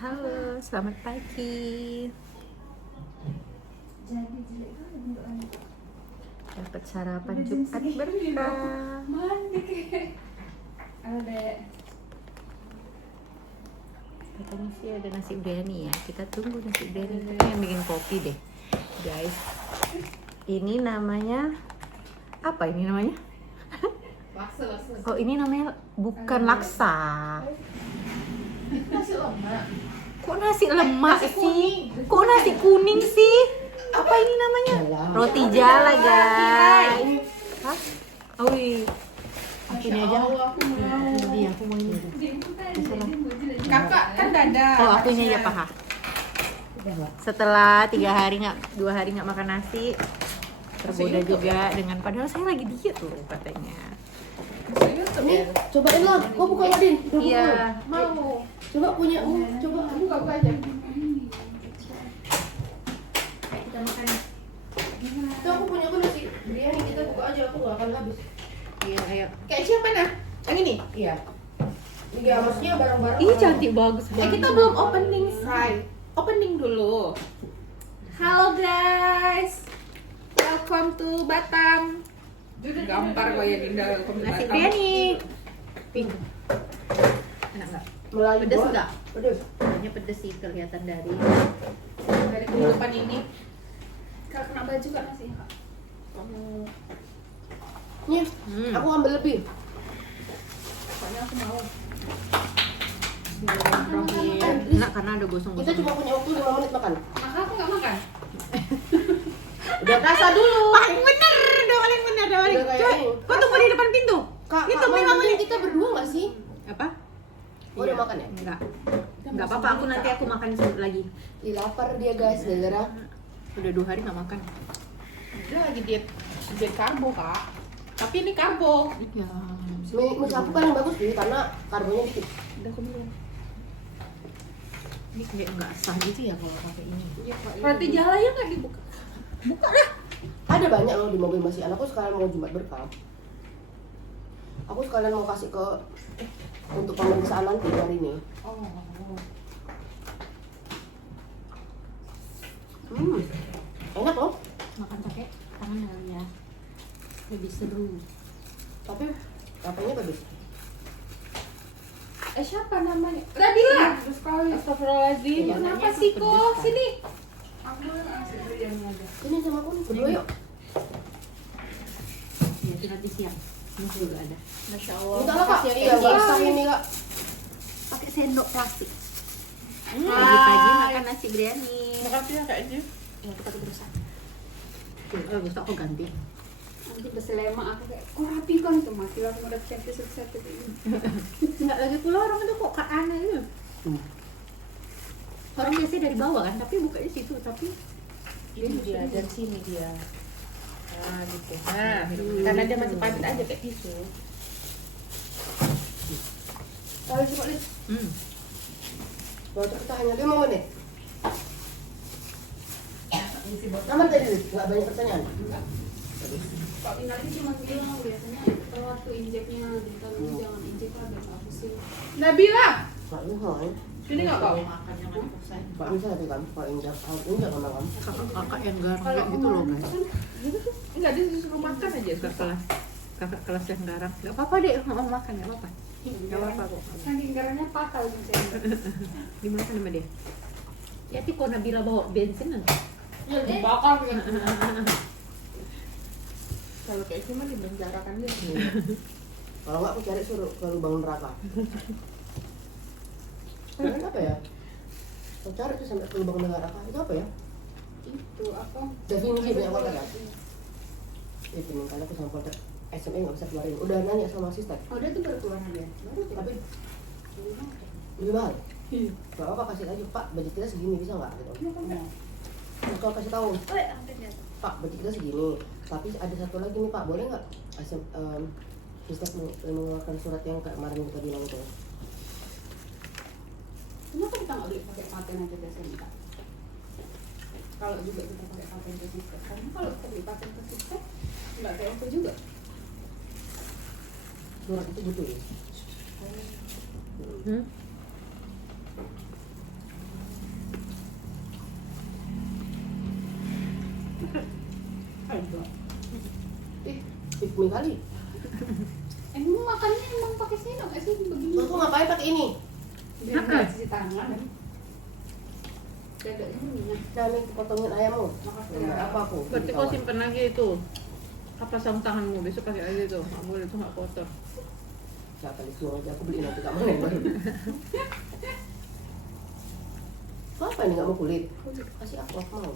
Halo, selamat pagi. Dapat sarapan Jumat berkah. Katanya sih ada nasi biryani ya. Kita tunggu nasi biryani. Kita yang bikin kopi deh, guys. Ini namanya apa? Ini namanya? Oh, ini namanya bukan laksa. Nasi lemak. Kok nasi lemak sih? Kok nasi kuning sih? Apa ini namanya? Roti jala, guys. Hah? Oh iya. Aku ini aja. Aku mau. Iya, aku mau ini. Kakak kan dada. Oh, aku ini aja paha. Setelah 2 hari nggak makan nasi, tergoda juga dengan padahal saya lagi diet loh katanya. Nih, cobain lah. Kau buka Wadin. Iya. Mau. Coba punya. Coba. Buka aja. Kita makan. Itu aku punya nasi biryani. Kita buka aja. Aku gak akan habis. Iya, ayo. Kayak yang mana? Yang ini? Iya. Iya, maksudnya barang-barang. Ih, cantik bagus banget. Kita belum opening, Say. Opening dulu. Halo guys. Welcome to Batam. Gampar gue ya Dinda, welcome to Nasi Batam. biryani. Pink. Enak nggak? Melayu. Pedes nggak? Pedes. Kayaknya pedes sih kelihatan dari. Dari kehidupan ini. Kalau kena baju gak nasi, Kak? Kamu. Nih, Hmm. aku ambil lebih. Pokoknya aku mau. Enak karena ada gosong-gosong. Kita cuma punya waktu 5 menit makan. Maka aku gak makan. Udah rasa dulu. Paling bener, udah paling bener, udah paling. Udah kayak Coba, ini. kau tunggu di depan pintu. Kak, Itu Kak, memang mending kita berdua gak sih? Apa? Oh, udah makan ya? Enggak apa-apa, aku nanti aku makan lagi. Ih, lapar dia guys, gara-gara. Udah 2 hari nggak makan. Dia lagi diet karbo, Kak. Tapi ini karbo. Iya. Mie sapu kan yang bagus sih, karena karbonya dikit. Udah aku belum. Ini kayak nggak sah gitu ya kalau pakai ini. Roti jala ya nggak dibuka? Buka lah. Ada banyak loh di mobil masih. Anakku sekalian mau Jumat berkah. Aku sekalian mau kasih ke untuk pemeriksaan nanti hari ini. Oh. Enak loh. Makan pakai tangan ya. Lebih seru. Tapi katanya bagus. Siapa namanya? Nabila. Terus sekali. Astagfirullahaladzim. Iya, Kenapa namanya sih pedes kok? kan? Sini. Ambil nasi biryani aja. Ini sama aku nih, berdua yuk. Iya, itu nanti siang. Ini juga ada. Masya Allah. Minta lah kak. Iya, basah ini kak. Pakai sendok plastik. Hai. Pagi-pagi makan nasi biryani. Makasih ya Kak Eji. Ya, kita berusaha. Besok aku ganti. Nanti beselema aku kayak, kok rapi kan itu mati lah aku udah cantik ini. Enggak lagi pula orang itu kok aneh gitu. Orang biasanya dari bawah kan, tapi bukanya situ, tapi Ini dia dari sini dia. Nah gitu. Nah, karena dia masih padat aja kayak tisu. Kalau coba lihat. Baru kita hanya 5 menit. Aman tadi, nggak banyak pertanyaan. Pak Pinari cuma bilang biasanya waktu injeknya ditolong jangan injek agak apa sih. Nabila, Nggak bisa kan? sini nggak kau? makan yang ada selesai. Nggak bisa tapi kan, kalau injak sama kan. Kakak yang garang kayak gitu loh guys. Enggak, dia disuruh makan aja. Kakak kelas yang garang. Gak apa-apa deh, mau makan gak apa-apa. Gak apa-apa kok. Saking garangnya fatal gitu. Dimakan sama dia. Ya tapi kok Nabila bawa bensin nanti. Ya dibakar ya. Kalau kayak cuma dipenjarakan dia. Kalau nggak aku cari suruh ke lubang neraka. Kalian apa ya? Aku cari tuh sampai ke lubang neraka. Itu apa ya? Itu apa? Definisi banyak kontak ya? Itu nih, karena aku sama kontak SMA nggak bisa keluarin. Udah nanya sama asisten. Oh dia tuh baru keluar aja. Baru tuh. Tapi lebih mahal. Gak apa kasih aja Pak, budget kita segini bisa nggak? Gitu. Kalau kasih tahu, Pak budget kita segini. Tapi ada satu lagi nih Pak, boleh nggak? Asisten mengeluarkan surat yang kayak kemarin kita bilang itu. Kenapa kita nggak beli pakai paten aja biasanya Kak? Kalau juga kita pakai paten ke sistem, karena kalau kita beli paten ke sistem nggak TOP juga. Surat itu butuh ya? mie kali. Emang makannya emang pakai sendok nggak sih begini? Terus aku ngapain pakai ini? Biar nggak cuci tangan. Dadanya minyak. Nah nih potongin ayammu. Makasih Nah, ya. apa aku? Berarti kau simpen lagi itu apa sarung tanganmu besok pakai aja itu, nggak boleh itu nggak kotor. Siapa kali semua aja aku beli nanti kamu yang baru. Kau apa ini nggak mau kulit? Kasih aku mau.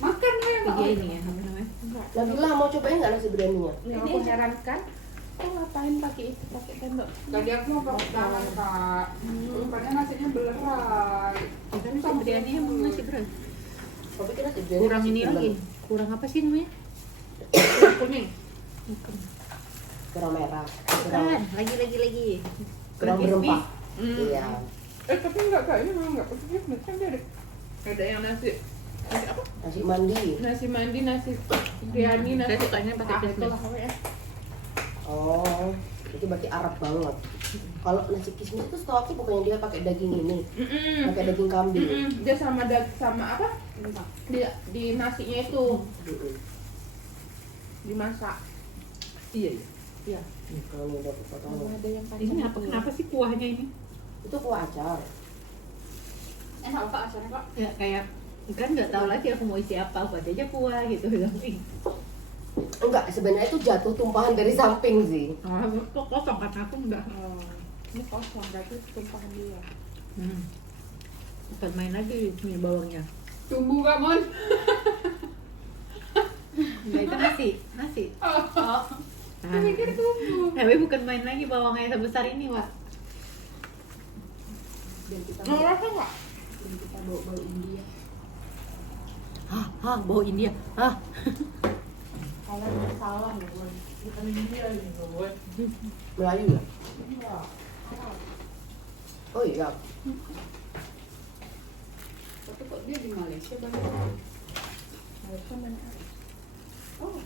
Makan ya nggak? Tiga ini ya, apa namanya? Nabila mau cobain nggak nasi biryaninya? Yang aku herankan, kok ngapain pakai itu pakai sendok? Tadi aku mau pakai tangan kak. Rupanya nasinya belerai. Kan nasi biryani emang nasi beras. Kau pikir nasi biryani Kurang nasi ini bulan? lagi, kurang apa sih namanya? Kurang kuning. Bukan. Kurang merah. Bukan, lagi. Kurang Crispy. berempah. Hmm. Iya. Tapi enggak kak, ini memang enggak pakai sendok. Kan dia ada yang nasi apa? Nasi mandi. Nasi mandi, nasi biryani, nasi. Saya sukanya pakai kismis. itulah pokoknya. Oh, itu berarti Arab banget. Kalau nasi kismis itu setahu aku bukannya dia pakai daging ini, pakai daging kambing. Dia sama sama apa? Di nasinya itu Mm-mm. dimasak. Iya. Iya. Kalau ini udah aku potong. Ada yang pakai. Ini apa? Kenapa sih kuahnya ini? Itu kuah acar. Enak apa acaranya kak? Ya kayak kan nggak tahu lagi aku mau isi apa aja kuah gitu tapi Enggak, sebenarnya itu jatuh tumpahan dari samping sih. kok kosong kata aku enggak. Ini kosong berarti tumpahan dia. Bukan main lagi punya bawangnya. Tunggu kak Mon. Enggak, itu nasi. Saya mikir tunggu. Tapi bukan main lagi bawangnya sebesar ini, Wak. Dan kita Mau rasa nggak? kita bawa India. Bau India. Kalian salah ya Mon. Kita India gitu Mon. Melayu ya? Enggak. Oh iya. Tapi kok dia di Malaysia banyak? Malaysia banyak. Oh.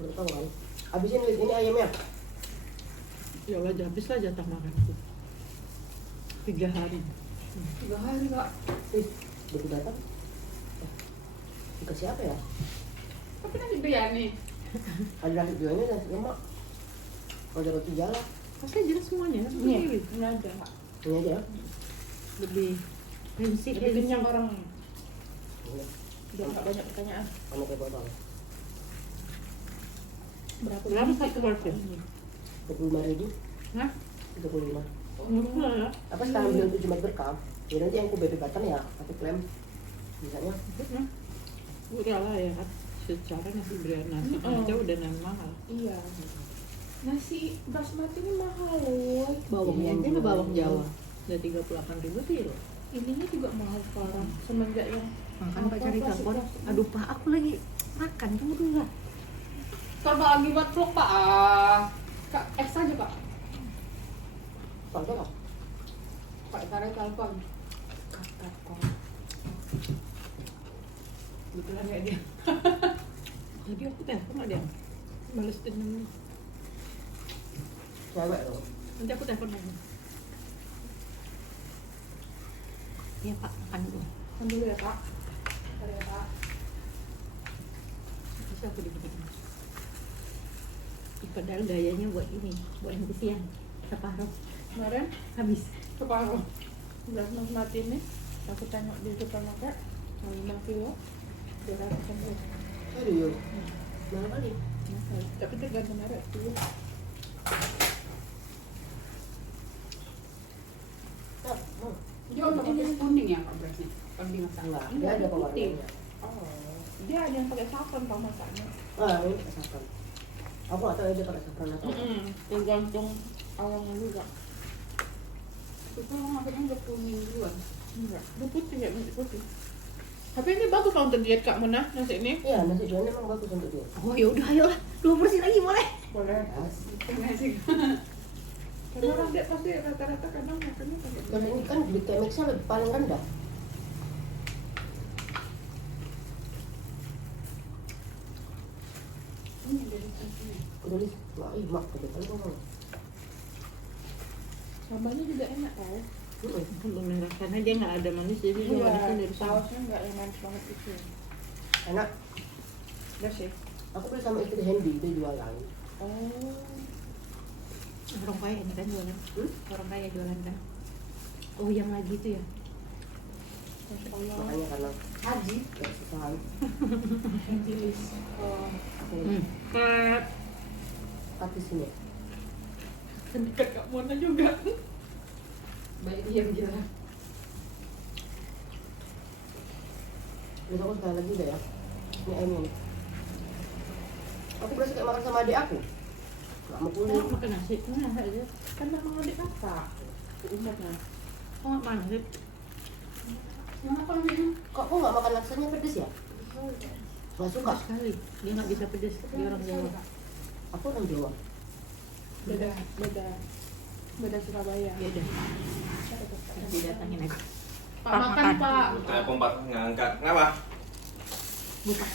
Baru tahu kan. Habisin ini ayamnya. Ya udah habis lah jatah makanku. 3 hari. 3 hari kak. Baru datang. Dikasih apa ya? Tapi nasi biryani. Ada nasi biryani dan nasi lemak. Ada roti jala. Pasti jelas semuanya kan? Iya. Ini ada kak. Ini aja. Lebih prinsip Lebih kenyang orang. Ini. Udah nggak banyak pertanyaan. Mana kayak botol? Berapa satu porsi? 25.000. Hah? 35. Murah ya? Apa sekarang bilang itu Jumat berkah? Ya nanti yang ku baby button ya, pakai klaim. Bisanya. Udah lah ya kan. Secara nasi biryani nasi aja udah mahal. Iya. Nasi basmati ini mahal loh. Bawangnya Iya, aja udah bawang iya. Jawa. Udah 38.000 sih loh. Ininya juga mahal sekarang. Semenjak yang Makan pakai cari telepon. Aduh pak, aku lagi makan tunggu dulu lah. Kalau lagi buat vlog pak, kak X aja pak. Pakai apa? Pak tarik telepon. Kak telepon. Kebetulan ya dia. Tadi aku telepon nggak dia? Balas dengan Cewek dong. nanti aku telepon lagi. Iya pak, makan dulu. Kan dulu ya kak. Tarik ya kak. Terus aku dibikin. Padahal gayanya buat ini, buat nanti siang. Separuh Kemarin habis. separuh. Udah mati nih. Aku tengok di supermarket. 5 kilo. 200 Serius? Mana kali? Tapi tergantung merek tuh. Nah, mau. Dia untuk pakai kuning ya kak berarti? Kalau dimasak Enggak, dia ada putih. pewarnanya. Oh, dia ada yang pakai saffron kalau masaknya. Ah, ini pakai saffron. Aku nggak tahu dia pakai saffron atau apa. Tergantung awalnya juga. Itu orang masaknya udah kuning duluan. Enggak, udah putih ya, masih putih. Tapi ini bagus kalau untuk diet kak Mona nasi ini. Iya, nasi biryani emang bagus untuk dia. Oh ya udah ayolah, 2 porsi lagi boleh. Boleh. Yes. Nasi. Karena orang dia pasti rata-rata kadang makannya pakai. Dan ini kan glikemiknya lebih paling rendah. Ini dari nasinya. Tulis, wah, mak, kebetulan ngomong. Sambalnya juga enak tau. Belum merah karena dia nggak ada manis jadi dia manisnya dari sana. sausnya nggak yang manis banget itu. Enak. Udah sih. Aku beli sama istri Hendy, dia jualan. Oh. Orang kaya ini kan jualan. Orang kaya jualan kan. Oh, yang lagi itu ya. Masya Allah. Makanya karena haji, gak susah. Hendilis. Oh. Artisnya. Dekat Kak Mona juga. Baik diam dia. Besok aku sekali lagi udah ya. Ini ayamnya nih. Aku berasa kayak makan sama adik aku. Gak mau Kamu kulit. makan nasi? Nah, aja. Kan memang adik kakak. Umatnya. Kok nggak makan sih? Kenapa ini? Kok aku gak makan laksanya pedes ya? Gak suka. Sekali. Dia nggak bisa pedes. Dia orang Jawa. Aku orang Jawa. Beda Surabaya. Beda. Didatangin aku. Pak makan Pak. Kenapa Pak nggak angkat? Kenapa? Buka.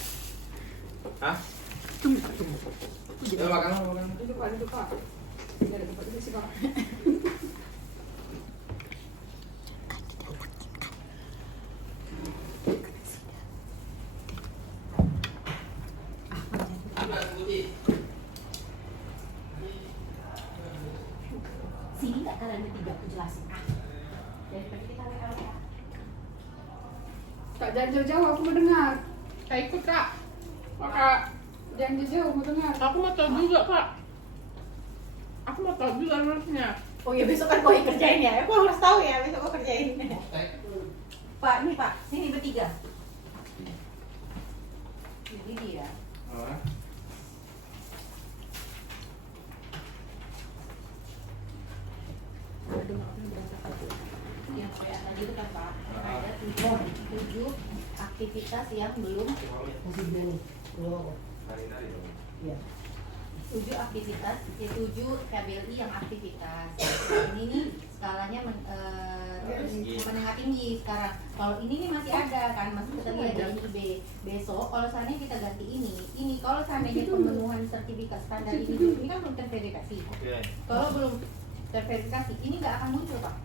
Hah? Tunggu. Ya makan apa makan? Duduk Pak. Tidak ada tempat duduk sih Pak. Sini nggak kalian bertiga aku jelasin. Daripada kita WA. Kak jangan jauh-jauh, aku mau dengar. Kak ikut Kak. Kak jangan jauh mau dengar. Aku mau tahu juga Kak. Aku mau tahu juga harusnya. Oh ya besok kan kau yang kerjain ya. Aku harus tahu ya besok kau kerjain. Pak, ini Pak, sini bertiga. Jadi dia. Yang kayak tadi itu kan Pak, ada 7 aktivitas yang belum Masih beli nih. Ini apa? Hari-hari dong. Iya. 7 aktivitas, 7 KBLI yang aktivitas. Ini nih skalanya menengah tinggi sekarang. Kalau ini nih masih ada kan, masih kita lihat ini B. Besok kalau seandainya kita ganti ini kalau seandainya pemenuhan sertifikat standar ini kan belum terverifikasi. Oke. Kalau belum terverifikasi, ini nggak akan muncul Pak.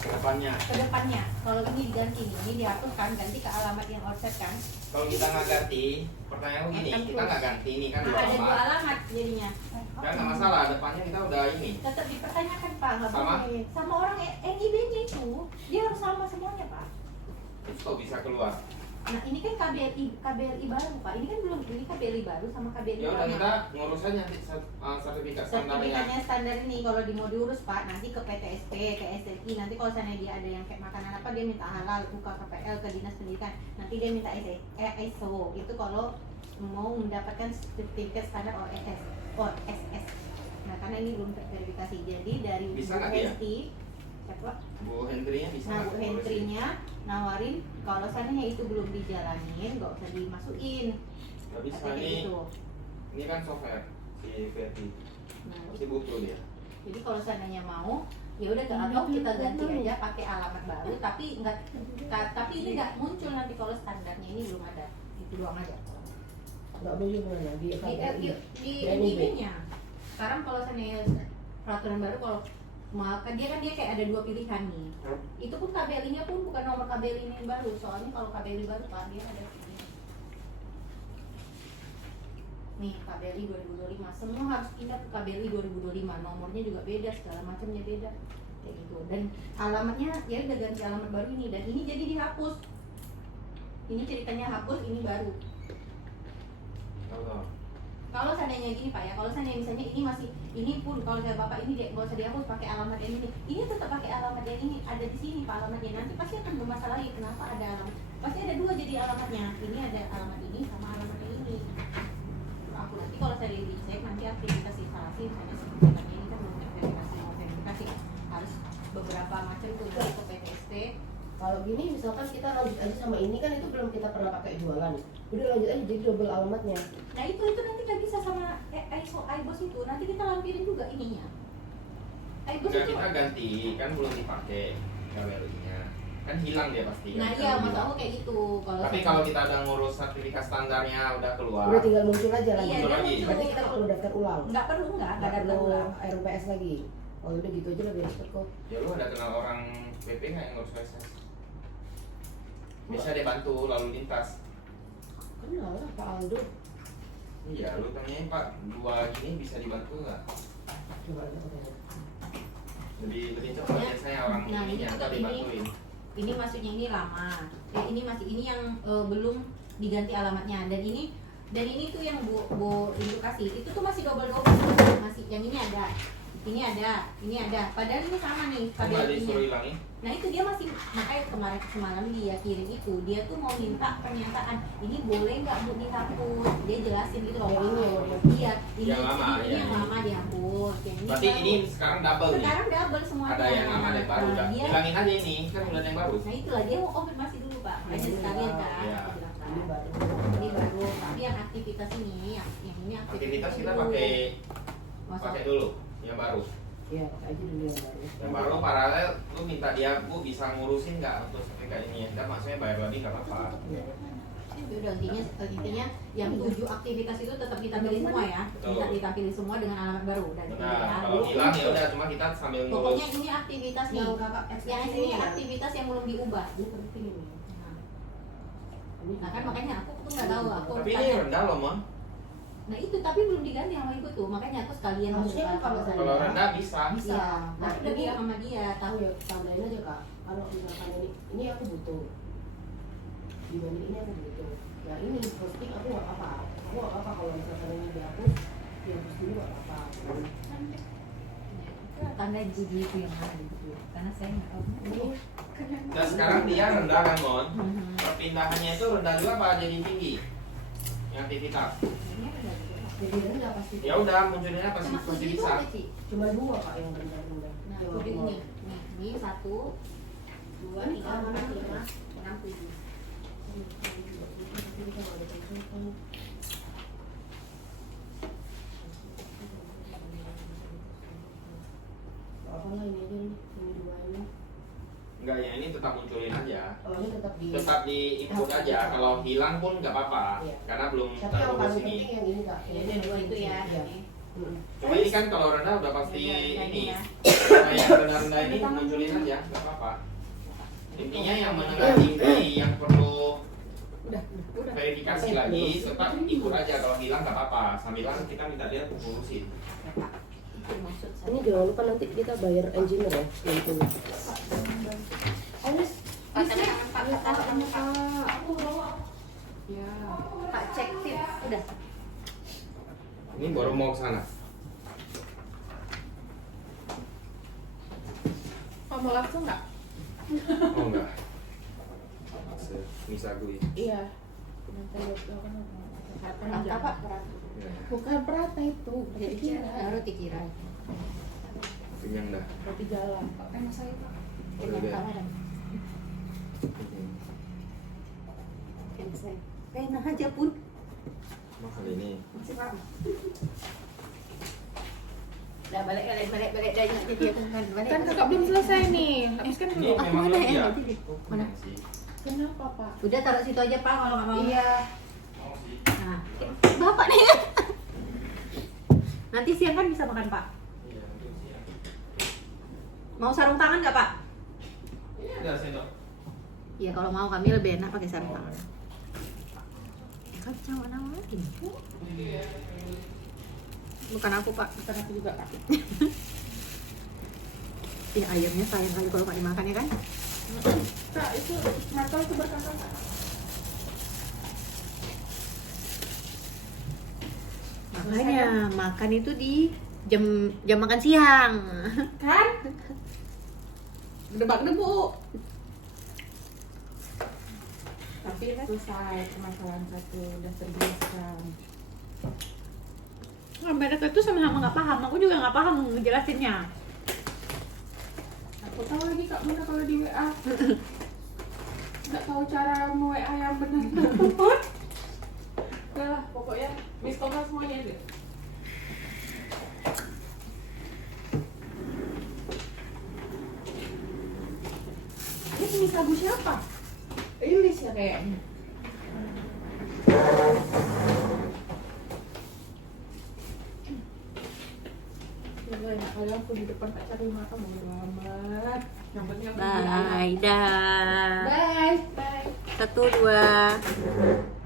Kedepannya. Kedepannya, kalau ini diganti nih, ini dihapuskan, ganti ke alamat yang offset kan. Kalau kita nggak ganti, pertanyaanku gini, kita nggak ganti ini kan dua Ada 2 alamat. alamat jadinya. Kan nggak masalah, depannya kita udah ini. Tetap dipertanyakan Pak, nggak Sama? boleh. Sama orang NIB-nya itu, dia harus sama semuanya Pak. Itu kok bisa keluar? Nah ini kan KBLI baru Pak, ini kan belum, ini KBLI baru sama KBLI Ya udah lama. kita ngurus aja nanti sertifikat standarnya. Sertifikatnya standar ini kalau di mau diurus Pak, nanti ke PTSP, ke SNI, nanti kalau seandainya dia ada yang kayak makanan apa dia minta halal, buka KPL ke dinas pendidikan, nanti dia minta ISO, itu kalau mau mendapatkan sertifikat standar OSS. Nah karena ini belum terverifikasi, jadi dari Bisa Bu nggak dia? Hesti, siapa? Bu Hendrinya bisa Nah, nggak Bu ngurusin? Hentrinya nawarin kalau seandainya itu belum dijalanin, nggak usah dimasukin. Nggak bisa Katanya nih. gitu. Ini kan software si Verdi. Nah, Pasti butuh dia. jadi kalau seandainya mau, ya udah atau kita ganti aja pakai alamat baru, tapi tapi ini nggak muncul nanti kalau standarnya ini belum ada. Itu doang aja. Nggak boleh mana di Di NIB-nya. Sekarang kalau seandainya peraturan baru kalau maka dia kayak ada 2 pilihan nih. Itu pun KBLI-nya pun bukan nomor KBLI yang baru, soalnya kalau KBLI baru Pak dia ada ini. Nih KBLI 2025, semua harus pindah ke KBLI 2025, nomornya juga beda, segala macamnya beda, kayak gitu. Dan alamatnya ya udah ganti alamat baru ini, dan ini jadi dihapus. Ini ceritanya hapus, ini baru. Tahu. Kalau seandainya gini Pak ya, kalau seandainya misalnya ini masih, ini pun kalau saya Bapak ini nggak usah dihapus pakai alamat yang ini tetap pakai alamat yang ini, ada di sini Pak alamatnya, nanti pasti akan bermasalah lagi. Kenapa ada alamat? Pasti ada 2 jadi alamatnya, ini ada alamat ini sama alamat yang ini. Aku nanti kalau saya dicek nanti aktivitas instalasi misalnya sertifikatnya ini kan belum terverifikasi, mau verifikasi harus beberapa macam tuh nanti ke PTSP. Kalau gini misalkan kita lanjut aja sama ini kan itu belum kita pernah pakai jualan. Udah lanjut aja jadi double alamatnya. Nah itu nanti nggak bisa sama IBOS itu, nanti kita lampirin juga ininya. IBOS Enggak, itu. kita ganti, kan belum dipakai KBLI-nya. Kan hilang dia pasti. Nah kan? iya, Kan maksud hilang. aku kayak gitu. Tapi kalau kita udah ngurus sertifikat standarnya udah keluar. Udah tinggal muncul aja lagi. Iya, Muncul dia lagi. muncul. Berarti kita perlu daftar ulang. Nggak perlu, nggak Nggak daftar perlu ulang. RUPS lagi. Oh udah gitu aja lebih cepet kok. Ya lu ada kenal orang PP nggak yang ngurus lisensi? Bisa dia bantu lalu lintas. Kenal lah Pak Aldo. Iya, lu tanyain Pak, 2 gini bisa dibantu nggak? Coba aja katanya. Lebih cepat ya saya orang Nah, ini ini yang untuk dibantuin. Ini maksudnya ini lama. Ini yang belum diganti alamatnya. Dan ini tuh yang Bu Induk kasih. Itu tuh masih double. Masih yang ini ada. Ini ada. Padahal ini sama nih Coba pada disuruh ininya. hilangin. Nah itu dia masih, makanya semalam dia kirim itu, dia tuh mau minta pernyataan, ini boleh nggak Bu dihapus? Dia jelasin gitu loh. Yang ini ya, Iya, ini Yang lama, ini ya, yang ini. lama dihapus. Yang ini Berarti baru. ini sekarang double nih. Sekarang double semuanya. Ada yang lama ada yang baru. Nah, Udah dia, hilangin aja ini, kan udah ada yang baru. nah itulah dia mau konfirmasi dulu Pak. Makanya Ini sekalian ya, kan. iya. aku bilang, Pak. Ini baru. Ini baru. Tapi yang aktivitas ini, yang ini Aktivitas kita dulu. pakai Masuk. dulu yang baru. Iya, pakai aja dulu yang baru. Yang baru paralel lu minta dia Bu bisa ngurusin nggak untuk sertifikat ini ya? Dan maksudnya bayar lebih nggak apa-apa. Iya. Itu udah intinya yang 7 aktivitas itu tetap ditampilin semua ya. Betul. Ditampilin semua dengan alamat baru dan Benar. Kalau hilang ya udah cuma kita sambil pokoknya ngurus. ini aktivitas nih. Yang kakak Yang ekstrak ini ya. aktivitas yang belum diubah. Ini penting ini. Nah kan makanya aku tuh nggak tahu aku Tapi ini tanya. rendah loh Mon. Nah itu tapi belum diganti sama ibu tuh, makanya aku sekalian Harusnya minta kan kalau sama saya- Kalau rendah bisa. bisa. Nah, Aku udah ini- bilang sama dia Tahu tahu. ya, tambahin aja Kak. Kalau misalkan ini aku butuh. Dibanding ini aku butuh. Nah ini posting aku nggak apa-apa. Aku nggak apa-apa kalau misalkan ini dihapus, dihapus dulu nggak apa-apa. Tanda gigi itu yang mana gitu. Karena saya nggak tahu. Ini Dan sekarang dia rendah kan Mon. Mhm. Perpindahannya itu rendah juga apa jadi tinggi? Yang aktivitas. Ini ada juga. jadi rendah pasti. Ya udah munculinnya pasti Sama pasti tujuh itu bisa. ada Ci. Cuma 2 Kak yang rendah-rendah. Nah, Yang tujuh aku mau. ini. Nih, 1, 2, 3, 4, 5, 6, 7. Apa lah ini aja nih, ini 2 ini. Enggak ya ini tetap munculin aja. Oh ini tetap di. Tetap di input aja. Kalau hilang pun nggak apa-apa. Iya. Karena belum Tapi yang terurus paling ini. penting yang ini Kak. Ini ada 2 itu ya. Iya. Ini. Cuma ini kan kalau rendah udah pasti Ya, udah, ini. ya. Nah, yang rendah-rendah ini munculin aja, nggak apa-apa. Intinya yang menengah tinggi yang perlu Udah. verifikasi lagi, tetap ikut aja. Kalau hilang nggak apa-apa. Sambilan kita minta dia untuk ngurusin. Itu maksud saya. Ini jangan lupa nanti kita bayar engineer ya, nanti. Anis, Pak, tanda tangan, Pak. Tanda tangan, Pak. Ya. Pak cek tip. Udah. Ini baru mau ke sana. Mau langsung nggak? Oh enggak. Bisa gue. Iya. Nanti kan Rata, Pak. bukan perata itu. Jadi Kira. roti kira. Kenyang dah. Roti jalan. Enak saya, Pak. Udah, udah. Enak saya. Enak aja pun. Mahal ini. Masih Pak. Udah balik dah nanti dia balik. Kan kakak belum selesai nih. Habis kan Ini belum. Aku memang mana lebih ya? ya. Nanti deh. Mana? Sih. Kenapa Pak? Udah taruh situ aja Pak kalau nggak mau. Iya. Mau sih. Nah, Bapak nih. Nanti siang kan bisa makan Pak. Iya, untuk siang. Mau sarung tangan nggak Pak? Ini ada sendok. Iya kalau mau kami lebih enak pakai sarung tangan. Kan bisa mana lagi? Bukan aku Pak. Bukan aku juga Kak. Ih ayamnya sayang kali kalau nggak dimakan ya kan? Kak itu matang itu berkakak. Makanya makan itu di jam makan siang. Kan? Gedebak debu. Tapi selesai permasalahan satu udah terbiasa. Nah, mereka itu sama-sama nggak paham. Aku juga nggak paham ngejelasinnya. Aku tahu lagi Kak Muna kalau di WA. Nggak tahu cara WA yang benar. Udah lah, pokoknya miss call semuanya deh. Ini miss lagu siapa? Rilis ya kayaknya. Kalian aku di depan tak cari makan bodo amat. Yang penting aku bilang. Bye dah. Bye. Bye. 1, 2.